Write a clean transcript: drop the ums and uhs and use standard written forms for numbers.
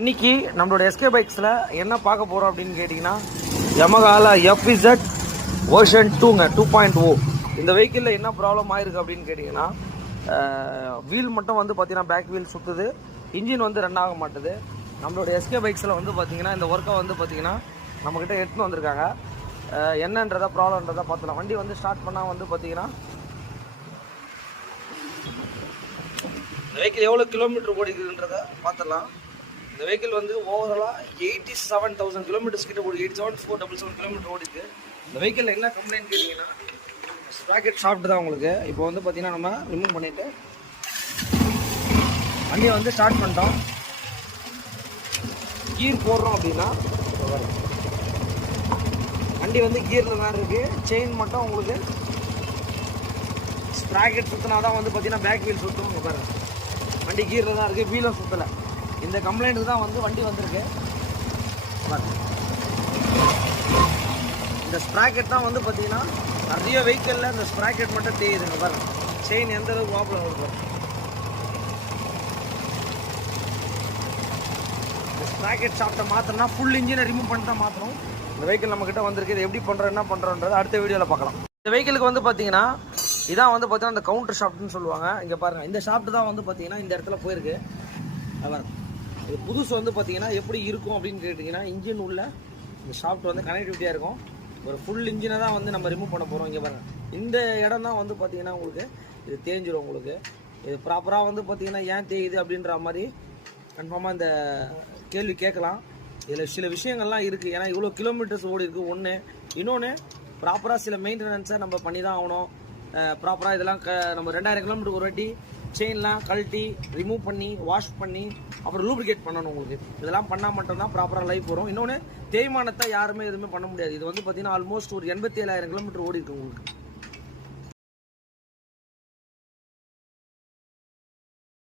இன்னைக்கு நம்மளோட எஸ்கே பைக்ஸில் என்ன பார்க்க போகிறோம் அப்படின்னு கேட்டிங்கன்னா யமஹால FZ வெர்ஷன் 2ங்க 2.0. இந்த வெஹிக்கிளில் என்ன ப்ராப்ளம் ஆயிருக்கு அப்படின்னு கேட்டிங்கன்னா வீல் மட்டும் வந்து பார்த்தீங்கன்னா பேக் வீல் சுற்றுது, இன்ஜின் வந்து ரன் ஆக மாட்டுது. நம்மளோட எஸ்கே பைக்ஸில் வந்து பார்த்தீங்கன்னா இந்த ஒர்க்கை வந்து பார்த்தீங்கன்னா நம்மக்கிட்ட எடுத்துன்னு வந்திருக்காங்க. என்னன்றதை ப்ராப்ளம்ன்றதை பார்த்துலாம். வண்டி வந்து ஸ்டார்ட் பண்ணால் வந்து பார்த்தீங்கன்னா இந்த வெஹிக்கிள் எவ்வளோ கிலோமீட்டர் ஓடிக்குதுன்றதை பார்த்துடலாம். இந்த வெஹிக்கிள் வந்து ஓவராலாக 87,000 கிலோமீட்டர்ஸ் கிட்ட ஓடி 87,477 கிலோமீட்டர் ஓடிக்கு. இந்த வெஹிக்கிள் என்ன கம்ப்ளைண்ட் கேட்டிங்கன்னா ஸ்ப்ராக்கெட் ஷாஃப்ட் தான் உங்களுக்கு. இப்போ வந்து பார்த்தீங்கன்னா நம்ம ரிமூவ் பண்ணிவிட்டு வண்டியை வந்து ஸ்டார்ட் பண்ணிட்டோம். கீர் போடுறோம் அப்படின்னா வண்டி வந்து கீரில் தான் இருக்குது. செயின் மட்டும் உங்களுக்கு ஸ்ப்ராக்கெட் சுற்றினா தான் வந்து பார்த்தீங்கன்னா பேக் வீல் சுற்றும். இங்கே பாருங்க, வண்டி கீரில் தான் இருக்குது, வீலும் சுற்றலை. இந்த கம்ப்ளைண்ட்டுக்கு தான் வந்து வண்டி வந்திருக்கு. இந்த ஸ்ப்ராக்கெட் தான் வந்து பார்த்தீங்கன்னா நிறைய வெஹிக்கிளில் இந்த ஸ்ப்ராக்கெட் மட்டும் தேயுதுங்க பாருங்க. செயின் எந்த அளவுக்கு ப்ராப்ளம் இருக்கும். இந்த ஸ்ப்ராக்கெட் ஷாஃப்ட்டை மாற்றணும்னா ஃபுல் இன்ஜினை ரிமூவ் பண்ணி தான் மாற்றணும். இந்த வெஹிக்கிள் நம்மக்கிட்ட வந்திருக்கு. இது எப்படி பண்ணுறோம் என்ன பண்ணுறோன்றது அடுத்த வீடியோவில் பார்க்கலாம். இந்த வெஹிக்கிளுக்கு வந்து பார்த்தீங்கன்னா இதான் வந்து பார்த்தீங்கன்னா இந்த கவுண்டர் ஷாஃப்ட்னு சொல்லுவாங்க. இங்கே பாருங்கள், இந்த ஷாஃப்ட் தான் வந்து பார்த்தீங்கன்னா இந்த இடத்துல போயிருக்கு. இது புதுசு வந்து பார்த்தீங்கன்னா எப்படி இருக்கும் அப்படின்னு கேட்டிங்கன்னா இன்ஜின் உள்ள இந்த ஷாஃப்ட் வந்து கனெக்டிவிட்டியாக இருக்கும். ஒரு ஃபுல் இன்ஜினை தான் வந்து நம்ம ரிமூவ் பண்ண போகிறோம். இங்கே பாருங்கள், இந்த இடம் தான் வந்து பார்த்தீங்கன்னா உங்களுக்கு இது தேஞ்சிடும். உங்களுக்கு இது ப்ராப்பராக வந்து பார்த்தீங்கன்னா ஏன் தேயுது அப்படின்ற மாதிரி கன்ஃபார்மாக இந்த கேள்வி கேட்கலாம். இதில் சில விஷயங்கள்லாம் இருக்குது. ஏன்னா இவ்வளோ கிலோமீட்டர்ஸ் ஓடி இருக்குது ஒன்று. இன்னொன்று ப்ராப்பராக சில மெயின்டெனன்ஸை நம்ம பண்ணி தான் ஆகணும். ப்ராப்பராக இதெல்லாம் நம்ம 2000 கிலோமீட்டருக்கு ஒரு வாட்டி செயின்லாம் கழட்டி ரிமூவ் பண்ணி வாஷ் பண்ணி அப்புறம் லூப்ரிகேட் பண்ணணும். உங்களுக்கு இதெல்லாம் பண்ணால் மட்டும்தான் ப்ராப்பராக லைஃப் வரும். இன்னொன்று தேய்மானத்தை யாருமே எதுவுமே பண்ண முடியாது. இது வந்து பார்த்தீங்கன்னா ஆல்மோஸ்ட் ஒரு 87,000 கிலோமீட்டர் ஓடி இருக்கு உங்களுக்கு.